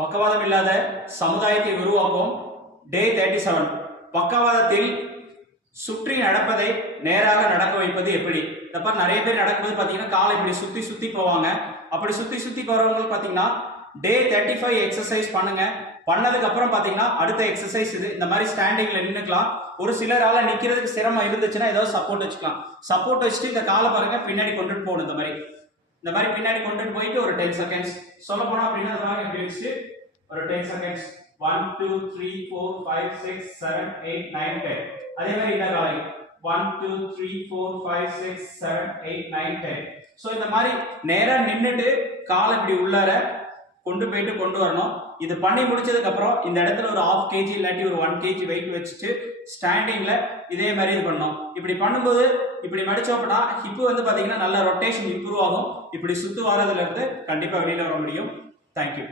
பக்கவாதம் இல்லாத சமுதாயத்தை உருவாக்கும் டே தேர்ட்டி செவன் பக்கவாதத்தில் சுற்றி நடப்பதை நேராக நடக்க வைப்பது எப்படி? இந்த நிறைய பேர் நடக்கும்போது பார்த்தீங்கன்னா காலை இப்படி சுற்றி சுற்றி போவாங்க. அப்படி சுற்றி சுற்றி போகிறவங்களுக்கு பார்த்தீங்கன்னா டே தேர்ட்டி ஃபைவ் எக்ஸசைஸ் பண்ணுங்க. பண்ணதுக்கு அப்புறம் பார்த்தீங்கன்னா அடுத்த எக்ஸசைஸ் இது. இந்த மாதிரி ஸ்டாண்டிங்ல நின்றுக்கலாம் ஒரு சிலரால நிக்கிறதுக்கு சிரமம் இருந்துச்சுன்னா ஏதாவது சப்போர்ட் வச்சுக்கலாம். சப்போர்ட் வச்சுட்டு இந்த காலை பாருங்க பின்னாடி கொண்டுட்டு போகணும் இந்த மாதிரி. இந்த மாதிரி பின்னாடி கொண்டுட்டு போயிட்டு ஒரு டென் செகண்ட்ஸ் சொல்ல போனோம் அப்படின்னா இந்த மாதிரி ஒரு ten seconds one two three four five six seven eight nine ten அதே மாதிரி இந்த காலை one two three four five six seven eight nine ten so இந்த மாதிரி நேராக நின்றுட்டு காலை இப்படி உள்ளார கொண்டு போயிட்டு கொண்டு வரணும். இது பண்ணி முடிச்சதுக்கு அப்புறம் இந்த இடத்துல ஒரு ஆஃப் கேஜி இல்லாட்டி ஒரு ஒன் கேஜி வெயிட் வச்சுட்டு ஸ்டாண்டிங்ல இதே மாதிரி இது பண்ணணும். இப்படி பண்ணும்போது இப்படி மடிச்சோம் அப்படின்னா ஹிப்பு வந்து பாத்தீங்கன்னா நல்ல ரொட்டேஷன் இம்ப்ரூவ் ஆகும். இப்படி சுத்து வரதுலேருந்து இருந்து கண்டிப்பா வெளியில வர முடியும். தேங்க்யூ